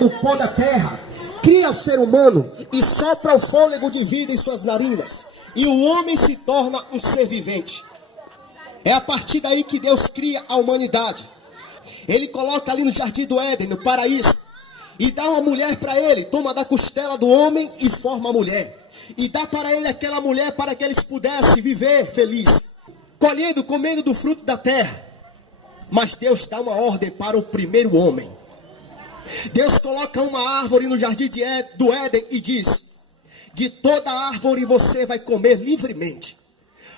do pó da terra, cria o ser humano e sopra o fôlego de vida em suas narinas. E o homem se torna um ser vivente. É a partir daí que Deus cria a humanidade. Ele coloca ali no jardim do Éden, no paraíso, e dá uma mulher para ele, toma da costela do homem e forma a mulher. E dá para ele aquela mulher para que eles pudessem viver feliz, colhendo, comendo do fruto da terra. Mas Deus dá uma ordem para o primeiro homem. Deus coloca uma árvore no jardim do Éden e diz: de toda árvore você vai comer livremente,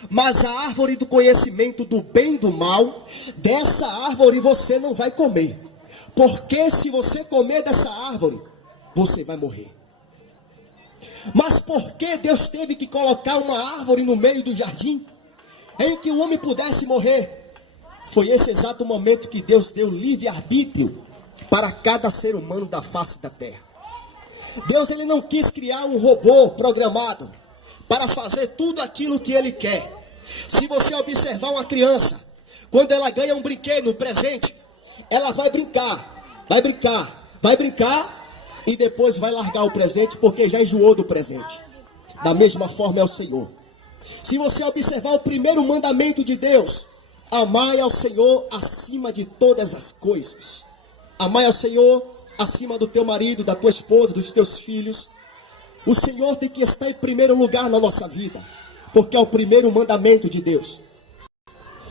mas a árvore do conhecimento do bem e do mal, dessa árvore você não vai comer, porque se você comer dessa árvore, você vai morrer. Mas por que Deus teve que colocar uma árvore no meio do jardim, em que o homem pudesse morrer? Foi esse exato momento que Deus deu livre-arbítrio para cada ser humano da face da terra. Deus, ele não quis criar um robô programado para fazer tudo aquilo que ele quer. Se você observar uma criança, quando ela ganha um brinquedo, um presente, ela vai brincar, vai brincar, vai brincar e depois vai largar o presente porque já enjoou do presente. Da mesma forma é o Senhor. Se você observar o primeiro mandamento de Deus: amai ao Senhor acima de todas as coisas. Amai ao Senhor acima do teu marido, da tua esposa, dos teus filhos. O Senhor tem que estar em primeiro lugar na nossa vida, porque é o primeiro mandamento de Deus.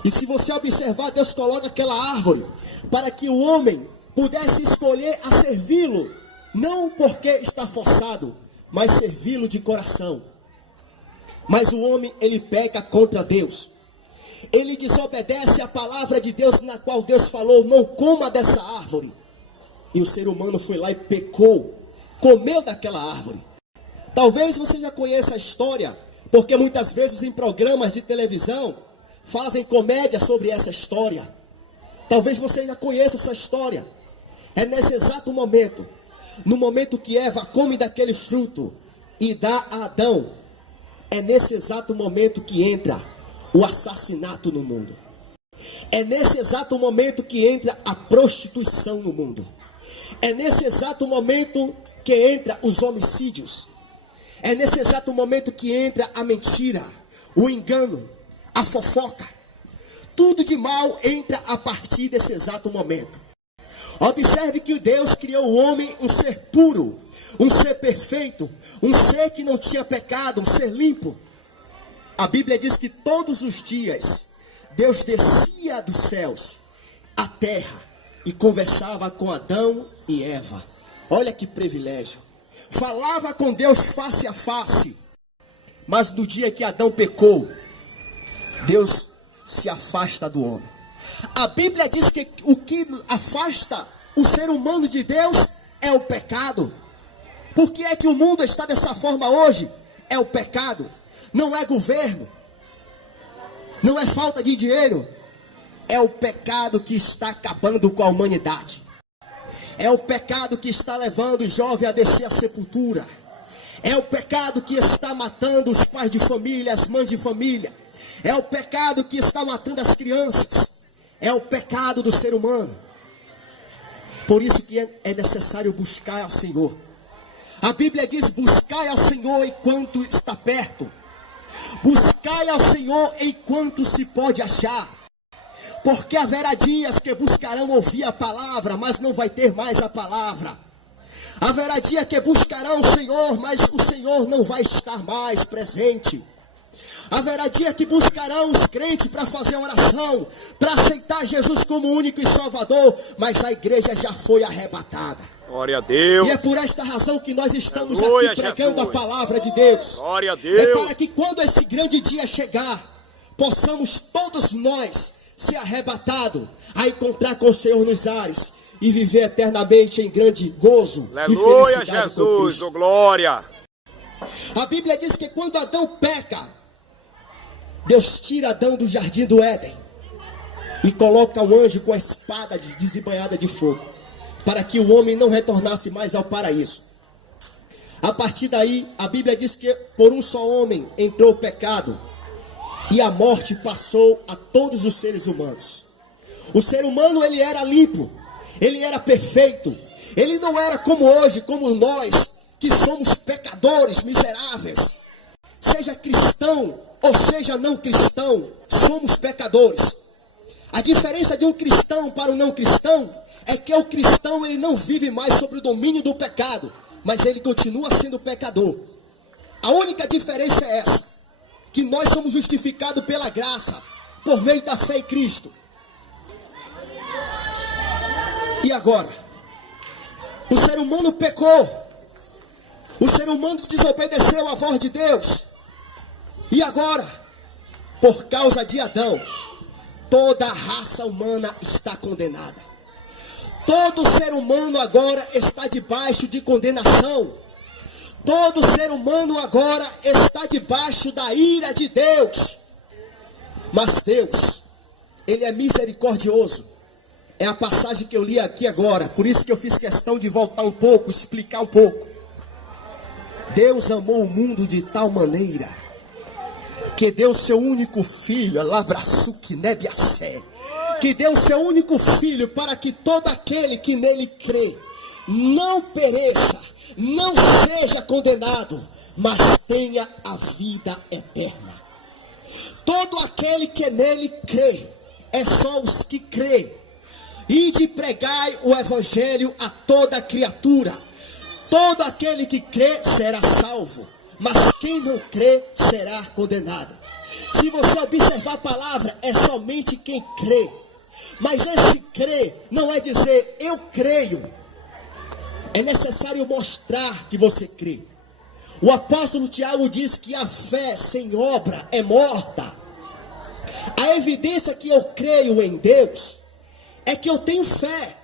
E se você observar, Deus coloca aquela árvore para que o homem pudesse escolher a servi-lo, não porque está forçado, mas servi-lo de coração. Mas o homem, ele peca contra Deus. Ele desobedece a palavra de Deus, na qual Deus falou: não coma dessa árvore. E o ser humano foi lá e pecou, comeu daquela árvore. Talvez você já conheça a história, porque muitas vezes em programas de televisão fazem comédia sobre essa história. Talvez você já conheça essa história. É nesse exato momento, no momento que Eva come daquele fruto e dá a Adão, é nesse exato momento que entra o assassinato no mundo. É nesse exato momento que entra a prostituição no mundo. É nesse exato momento que entra os homicídios. É nesse exato momento que entra a mentira, o engano, a fofoca. Tudo de mal entra a partir desse exato momento. Observe que Deus criou o homem um ser puro, um ser perfeito, um ser que não tinha pecado, um ser limpo. A Bíblia diz que todos os dias Deus descia dos céus à terra e conversava com Adão e Eva. Olha que privilégio. Falava com Deus face a face. Mas no dia que Adão pecou, Deus se afasta do homem. A Bíblia diz que o que afasta o ser humano de Deus é o pecado. Por que é que o mundo está dessa forma hoje? É o pecado. Não é governo, não é falta de dinheiro, é o pecado que está acabando com a humanidade. É o pecado que está levando o jovem a descer à sepultura. É o pecado que está matando os pais de família, as mães de família. É o pecado que está matando as crianças. É o pecado do ser humano. Por isso que é necessário buscar ao Senhor. A Bíblia diz: buscai ao Senhor enquanto está perto. Buscai ao Senhor enquanto se pode achar. Porque haverá dias que buscarão ouvir a palavra, mas não vai ter mais a palavra. Haverá dia que buscarão o Senhor, mas o Senhor não vai estar mais presente. Haverá dia que buscarão os crentes para fazer oração, para aceitar Jesus como único e Salvador, mas a igreja já foi arrebatada. Glória a Deus. E é por esta razão que nós estamos Aleluia, aqui pregando Jesus. A palavra de Deus. Glória a Deus. É para que quando esse grande dia chegar, possamos todos nós ser arrebatados a encontrar com o Senhor nos ares e viver eternamente em grande gozo. Aleluia, e felicidade Jesus, oh, glória. A Bíblia diz que quando Adão peca, Deus tira Adão do jardim do Éden e coloca um anjo com a espada desembanhada de fogo, para que o homem não retornasse mais ao paraíso. A partir daí, a Bíblia diz que por um só homem entrou o pecado e a morte passou a todos os seres humanos. O ser humano, ele era limpo, Ele era perfeito. Ele não era como hoje, como nós, que somos pecadores miseráveis. Seja cristão ou seja não cristão, somos pecadores. A diferença de um cristão para um não cristão é que o cristão ele não vive mais sob o domínio do pecado, mas ele continua sendo pecador. A única diferença é essa, que nós somos justificados pela graça, por meio da fé em Cristo. E agora? O ser humano pecou. O ser humano desobedeceu à voz de Deus. E agora, por causa de Adão, toda a raça humana está condenada. Todo ser humano agora está debaixo de condenação. Todo ser humano agora está debaixo da ira de Deus. Mas Deus, Ele é misericordioso. É a passagem que eu li aqui agora. Por isso que eu fiz questão de voltar um pouco, explicar um pouco. Deus amou o mundo de tal maneira que deu seu único filho, que deu seu único filho para que todo aquele que nele crê não pereça, não seja condenado, mas tenha a vida eterna. Todo aquele que nele crê, é só os que crê. Ide pregai o evangelho a toda criatura. Todo aquele que crê será salvo, mas quem não crê será condenado. Se você observar a palavra, é somente quem crê. Mas esse crer não é dizer eu creio. É necessário mostrar que você crê. O apóstolo Tiago diz que a fé sem obra é morta. A evidência que eu creio em Deus é que eu tenho fé.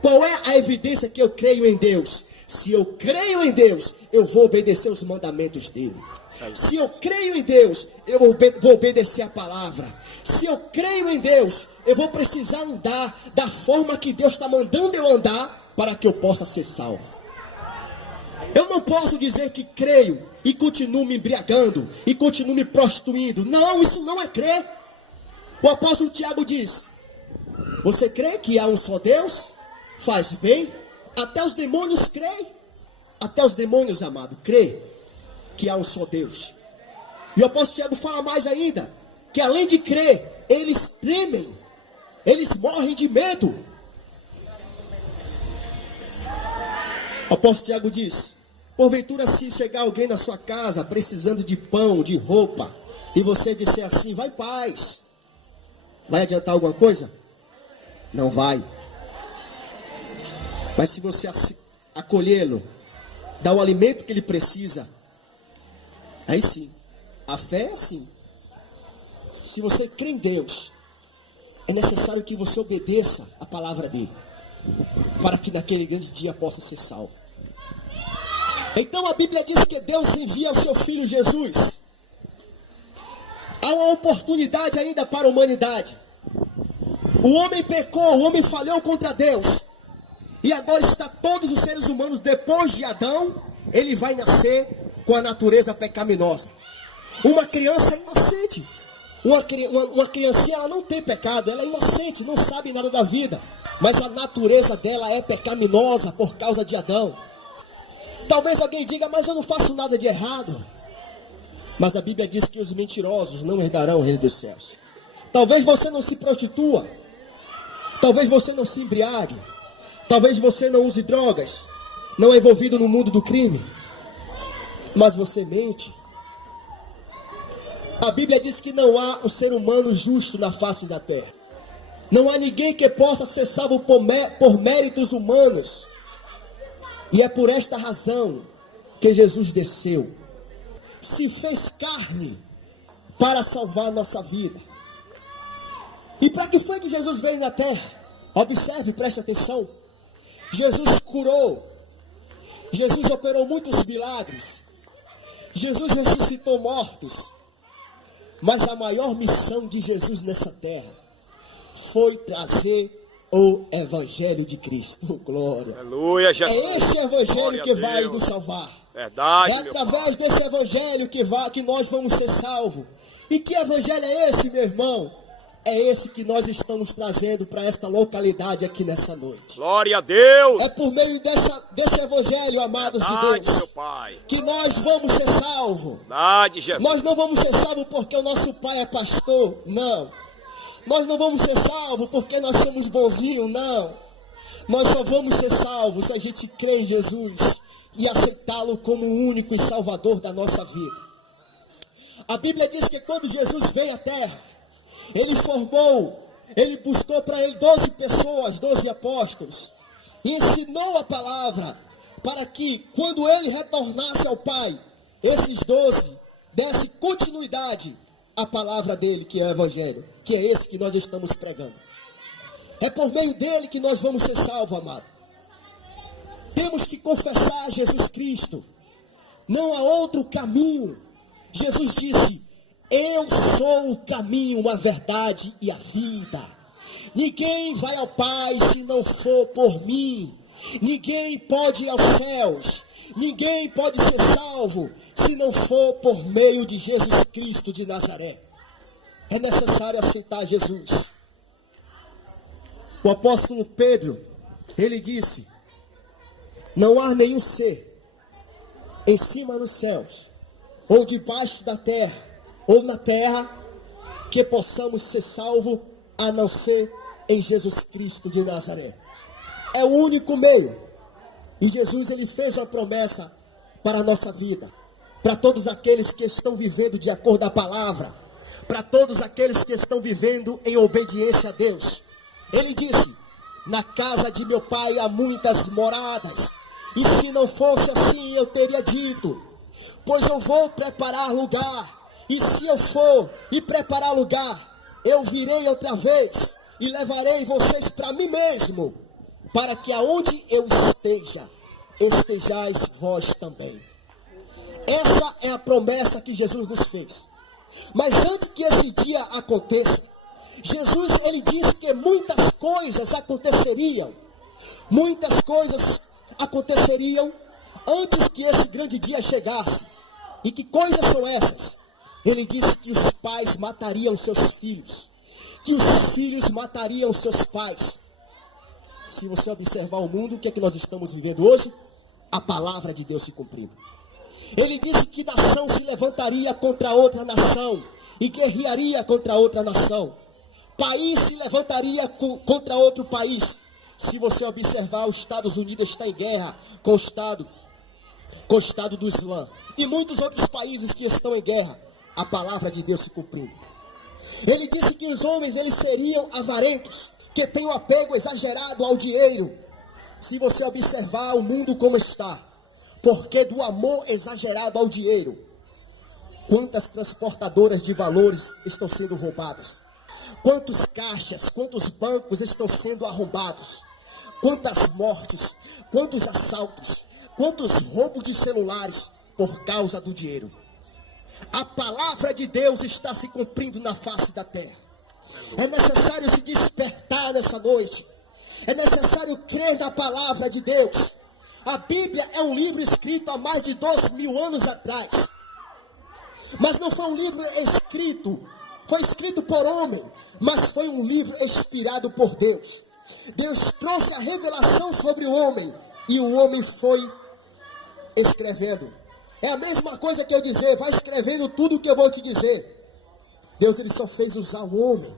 Qual é a evidência que eu creio em Deus? Se eu creio em Deus, eu vou obedecer os mandamentos dele. Se eu creio em Deus, eu vou obedecer a palavra. Se eu creio em Deus, eu vou precisar andar da forma que Deus está mandando eu andar para que eu possa ser salvo. Eu não posso dizer que creio e continuo me embriagando e continuo me prostituindo. Não, isso não é crer. O apóstolo Tiago diz: você crê que há um só Deus? Faz bem. Até os demônios creem. Até os demônios, amado, creem que há um só Deus. E o apóstolo Tiago fala mais ainda, que além de crer, eles tremem. Eles morrem de medo. O apóstolo Tiago diz: porventura, se chegar alguém na sua casa precisando de pão, de roupa, e você disser assim, vai em paz, vai adiantar alguma coisa? Não vai. Mas se você acolhê-lo, dar o alimento que ele precisa, aí sim. A fé é assim. Se você crê em Deus, é necessário que você obedeça a palavra dele, para que naquele grande dia possa ser salvo. Então a Bíblia diz que Deus envia o seu Filho Jesus. Há uma oportunidade ainda para a humanidade. O homem pecou, o homem falhou contra Deus. E agora está todos os seres humanos, depois de Adão, ele vai nascer com a natureza pecaminosa. Uma criança é inocente. Uma criancinha, ela não tem pecado, ela é inocente, não sabe nada da vida. Mas a natureza dela é pecaminosa por causa de Adão. Talvez alguém diga, mas eu não faço nada de errado. Mas a Bíblia diz que os mentirosos não herdarão o reino dos céus. Talvez você não se prostitua. Talvez você não se embriague. Talvez você não use drogas. Não é envolvido no mundo do crime. Mas você mente. A Bíblia diz que não há um ser humano justo na face da terra. Não há ninguém que possa ser salvo por méritos humanos. E é por esta razão que Jesus desceu. Se fez carne para salvar a nossa vida. E para que foi que Jesus veio na terra? Observe, preste atenção. Jesus curou. Jesus operou muitos milagres. Jesus ressuscitou mortos. Mas a maior missão de Jesus nessa terra foi trazer o Evangelho de Cristo. Glória. Aleluia, Jesus. É esse Evangelho Glória que vai Deus. nos salvar. Verdade, É através desse Evangelho que nós vamos ser salvos. E que Evangelho é esse, meu irmão? É esse que nós estamos trazendo para esta localidade aqui nessa noite. Glória a Deus. É por meio desse evangelho, amados de Verdade, Deus, meu Pai. que nós vamos ser salvos. Verdade, Jesus. Nós não vamos ser salvos porque o nosso pai é pastor, não. Nós não vamos ser salvos porque nós somos bonzinhos, não. Nós só vamos ser salvos se a gente crê em Jesus e aceitá-lo como o único e salvador da nossa vida. A Bíblia diz que quando Jesus veio à terra, ele buscou para ele 12 pessoas, 12 apóstolos, e ensinou a palavra para que quando ele retornasse ao Pai, esses 12 dessem continuidade à palavra dele, que é o Evangelho, que é esse que nós estamos pregando. É por meio dele que nós vamos ser salvos, amado. Temos que confessar Jesus Cristo. Não há outro caminho. Jesus disse: eu sou o caminho, a verdade e a vida. Ninguém vai ao Pai se não for por mim. Ninguém pode ir aos céus. Ninguém pode ser salvo se não for por meio de Jesus Cristo de Nazaré. É necessário aceitar Jesus. O apóstolo Pedro, ele disse: não há nenhum ser em cima nos céus, ou debaixo da terra, ou na terra, que possamos ser salvos, a não ser em Jesus Cristo de Nazaré. É o único meio. E Jesus, ele fez uma promessa para a nossa vida, para todos aqueles que estão vivendo de acordo com a palavra, para todos aqueles que estão vivendo em obediência a Deus. Ele disse: na casa de meu pai há muitas moradas, e se não fosse assim eu teria dito, pois eu vou preparar lugar. E se eu for e preparar lugar, eu virei outra vez e levarei vocês para mim mesmo, para que aonde eu esteja, estejais vós também. Essa é a promessa que Jesus nos fez. Mas antes que esse dia aconteça, Jesus, ele disse que muitas coisas aconteceriam. Muitas coisas aconteceriam antes que esse grande dia chegasse. E que coisas são essas? Ele disse que os pais matariam seus filhos, que os filhos matariam seus pais. Se você observar o mundo, o que é que nós estamos vivendo hoje? A palavra de Deus se cumprindo. Ele disse que nação se levantaria contra outra nação e guerrearia contra outra nação. País se levantaria contra outro país. Se você observar, os Estados Unidos está em guerra com o Estado do Islã. E muitos outros países que estão em guerra. A palavra de Deus se cumprindo. Ele disse que os homens, eles seriam avarentos, que têm um apego exagerado ao dinheiro. Se você observar o mundo como está, porque do amor exagerado ao dinheiro, quantas transportadoras de valores estão sendo roubadas, quantos caixas, quantos bancos estão sendo arrombados, quantas mortes, quantos assaltos, quantos roubos de celulares por causa do dinheiro. A palavra de Deus está se cumprindo na face da terra. É necessário se despertar nessa noite. É necessário crer na palavra de Deus. A Bíblia é um livro escrito há mais de 2000 anos atrás. Mas não foi um livro foi escrito por homem, mas foi um livro inspirado por Deus. Deus trouxe a revelação sobre o homem e o homem foi escrevendo. É a mesma coisa que eu dizer: vai escrevendo tudo o que eu vou te dizer. Deus, ele só fez usar o homem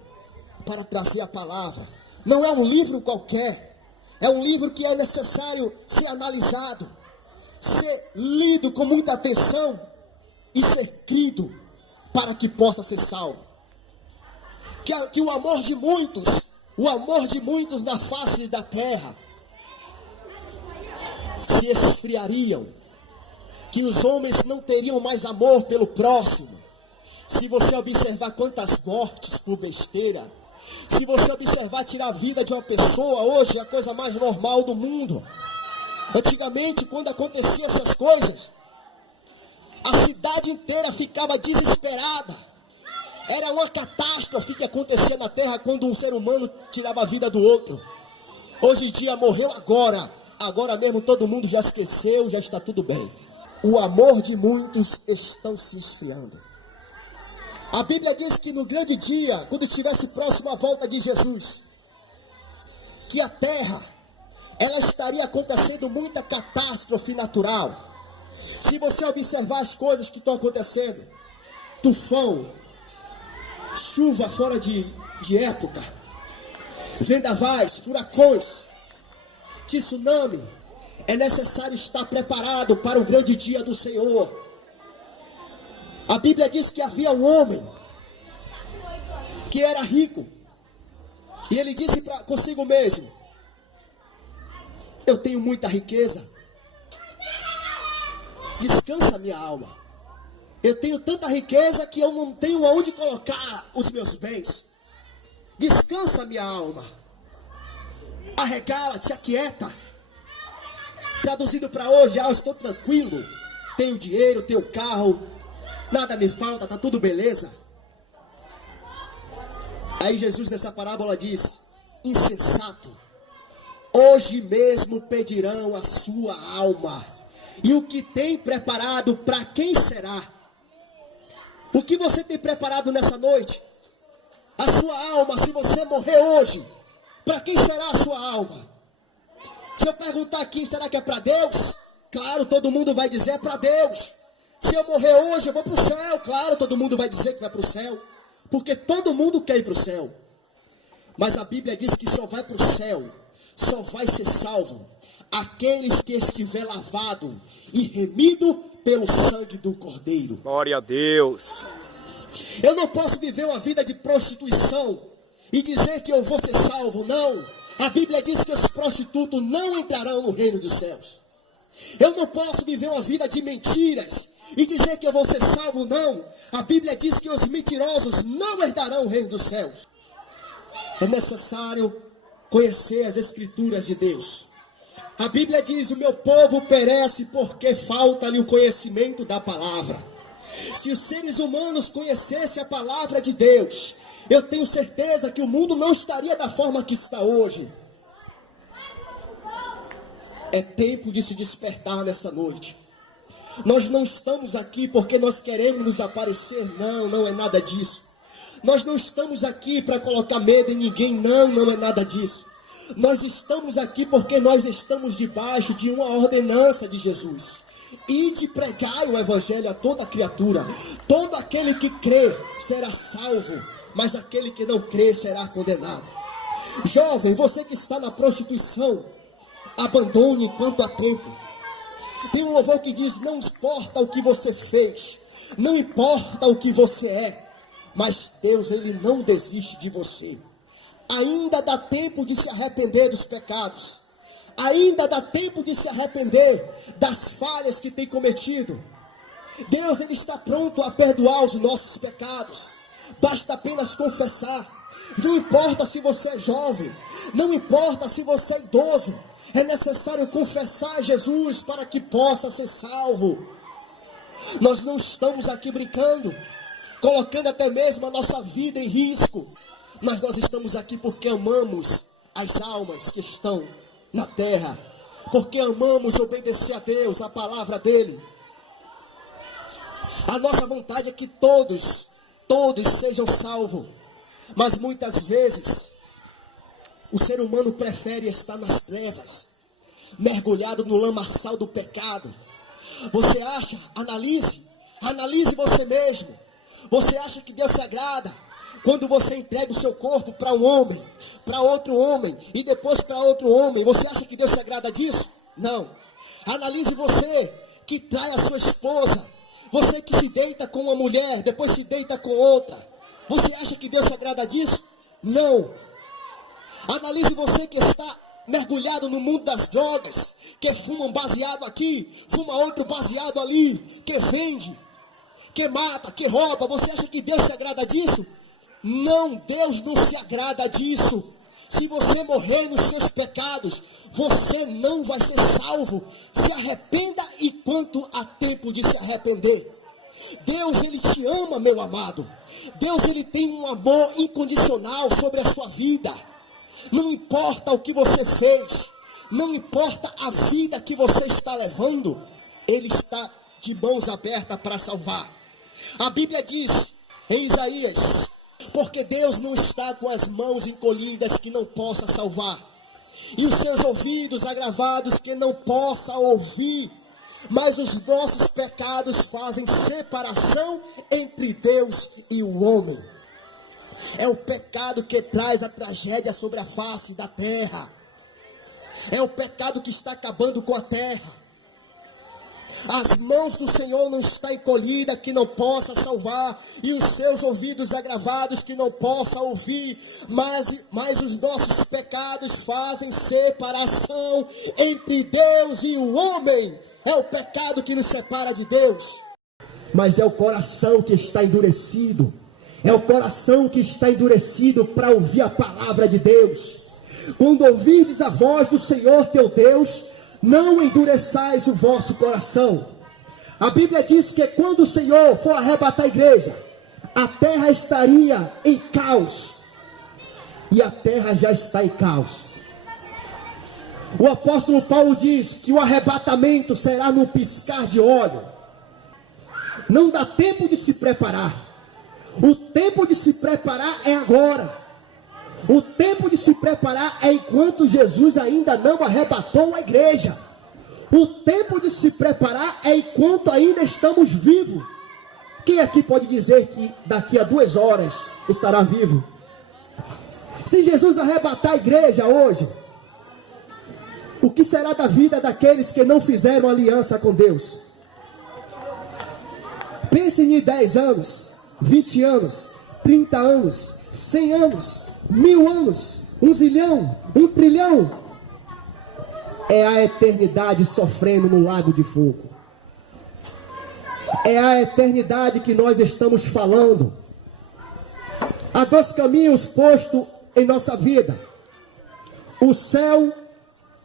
para trazer a palavra. Não é um livro qualquer. É um livro que é necessário ser analisado, ser lido com muita atenção e ser crido para que possa ser salvo. Que o amor de muitos na face da terra se esfriariam. Que os homens não teriam mais amor pelo próximo. Se você observar quantas mortes por besteira, se você observar tirar a vida de uma pessoa, hoje é a coisa mais normal do mundo. Antigamente, quando acontecia essas coisas, a cidade inteira ficava desesperada. Era uma catástrofe que acontecia na terra quando um ser humano tirava a vida do outro. Hoje em dia morreu agora mesmo todo mundo já esqueceu, já está tudo bem. O amor de muitos estão se esfriando. A Bíblia diz que no grande dia, quando estivesse próximo à volta de Jesus, que a terra, ela estaria acontecendo muita catástrofe natural. Se você observar as coisas que estão acontecendo, tufão, chuva fora de época, vendavais, furacões, tsunami, é necessário estar preparado para o grande dia do Senhor. A Bíblia diz que havia um homem que era rico, e ele disse consigo mesmo: eu tenho muita riqueza, descansa minha alma. Eu tenho tanta riqueza que eu não tenho aonde colocar os meus bens. Descansa minha alma, arregala-te, aquieta. Traduzido para hoje: eu estou tranquilo, tenho dinheiro, tenho carro, nada me falta, está tudo beleza. Aí Jesus nessa parábola diz: insensato, hoje mesmo pedirão a sua alma, e o que tem preparado para quem será? O que você tem preparado nessa noite? A sua alma, se você morrer hoje, para quem será a sua alma? Se eu perguntar aqui, será que é para Deus? Claro, todo mundo vai dizer é para Deus. Se eu morrer hoje, eu vou para o céu. Claro, todo mundo vai dizer que vai para o céu, porque todo mundo quer ir para o céu. Mas a Bíblia diz que só vai para o céu, só vai ser salvo aqueles que estiver lavado e remido pelo sangue do Cordeiro. Glória a Deus. Eu não posso viver uma vida de prostituição e dizer que eu vou ser salvo, não. A Bíblia diz que os prostitutos não entrarão no reino dos céus. Eu não posso viver uma vida de mentiras e dizer que eu vou ser salvo, não. A Bíblia diz que os mentirosos não herdarão o reino dos céus. É necessário conhecer as Escrituras de Deus. A Bíblia diz: o meu povo perece porque falta-lhe o conhecimento da palavra. Se os seres humanos conhecessem a palavra de Deus, eu tenho certeza que o mundo não estaria da forma que está hoje. É tempo de se despertar nessa noite. Nós não estamos aqui porque nós queremos nos aparecer, não é nada disso. Nós não estamos aqui para colocar medo em ninguém, não é nada disso. Nós estamos aqui porque nós estamos debaixo de uma ordenança de Jesus. Ide pregai o evangelho a toda criatura. Todo aquele que crê será salvo, mas aquele que não crê será condenado. Jovem, você que está na prostituição, abandone enquanto há tempo. Tem um louvor que diz: não importa o que você fez, não importa o que você é, mas Deus, Ele não desiste de você. Ainda dá tempo de se arrepender dos pecados. Ainda dá tempo de se arrepender das falhas que tem cometido. Deus, Ele está pronto a perdoar os nossos pecados. Basta apenas confessar. Não importa se você é jovem, não importa se você é idoso, é necessário confessar Jesus para que possa ser salvo. Nós não estamos aqui brincando, colocando até mesmo a nossa vida em risco, mas nós estamos aqui porque amamos as almas que estão na terra, porque amamos obedecer a Deus, a palavra dEle. A nossa vontade é que todos sejam salvos, mas muitas vezes o ser humano prefere estar nas trevas, mergulhado no lamaçal do pecado. Você acha, analise você mesmo. Você acha que Deus se agrada quando você entrega o seu corpo para um homem, para outro homem e depois para outro homem? Você acha que Deus se agrada disso? Não. Analise você que trai a sua esposa, você que se deita com uma mulher, depois se deita com outra. Você acha que Deus se agrada disso? Não. Analise você que está mergulhado no mundo das drogas, que fuma um baseado aqui, fuma outro baseado ali, que vende, que mata, que rouba. Você acha que Deus se agrada disso? Não, Deus não se agrada disso. Se você morrer nos seus pecados, você não vai ser salvo. Se arrependa enquanto há tempo de se arrepender. Deus, Ele te ama, meu amado. Deus, Ele tem um amor incondicional sobre a sua vida. Não importa o que você fez, não importa a vida que você está levando, Ele está de mãos abertas para salvar. A Bíblia diz Em Isaías, porque Deus não está com as mãos encolhidas que não possa salvar, e os seus ouvidos agravados que não possa ouvir, mas os nossos pecados fazem separação entre Deus e o homem. É o pecado que traz a tragédia sobre a face da terra. É o pecado que está acabando com a terra. As mãos do Senhor não estão encolhidas que não possa salvar, e os seus ouvidos agravados que não possa ouvir, mas os nossos pecados fazem separação entre Deus e o homem. É o pecado que nos separa de Deus. Mas é o coração que está endurecido. É o coração que está endurecido para ouvir a palavra de Deus. Quando ouvirdes a voz do Senhor teu Deus, não endureçais o vosso coração. A Bíblia diz que quando o Senhor for arrebatar a igreja, a terra estaria em caos. E a terra já está em caos. O apóstolo Paulo diz que o arrebatamento será num piscar de olho. Não dá tempo de se preparar. O tempo de se preparar é agora. O tempo de se preparar é enquanto Jesus ainda não arrebatou a igreja. O tempo de se preparar é enquanto ainda estamos vivos. Quem aqui pode dizer que daqui a 2 horas estará vivo? Se Jesus arrebatar a igreja hoje, o que será da vida daqueles que não fizeram aliança com Deus? Pense em 10 anos, 20 anos, 30 anos, 100 anos, 1000 anos, 1 zilhão, 1 trilhão. É a eternidade sofrendo no lago de fogo. É a eternidade que nós estamos falando. Há 2 caminhos postos em nossa vida: o céu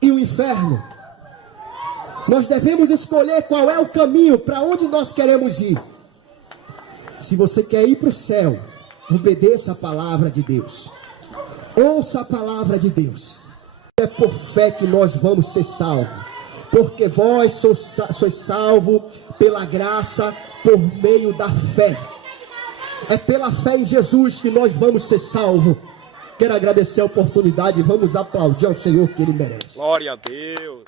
e o inferno. Nós devemos escolher qual é o caminho, para onde nós queremos ir. Se você quer ir para o céu, obedeça a palavra de Deus. Ouça a palavra de Deus. É por fé que nós vamos ser salvos, porque vós sois salvos pela graça, por meio da fé. É pela fé em Jesus que nós vamos ser salvos. Quero agradecer a oportunidade e vamos aplaudir ao Senhor, que Ele merece. Glória a Deus.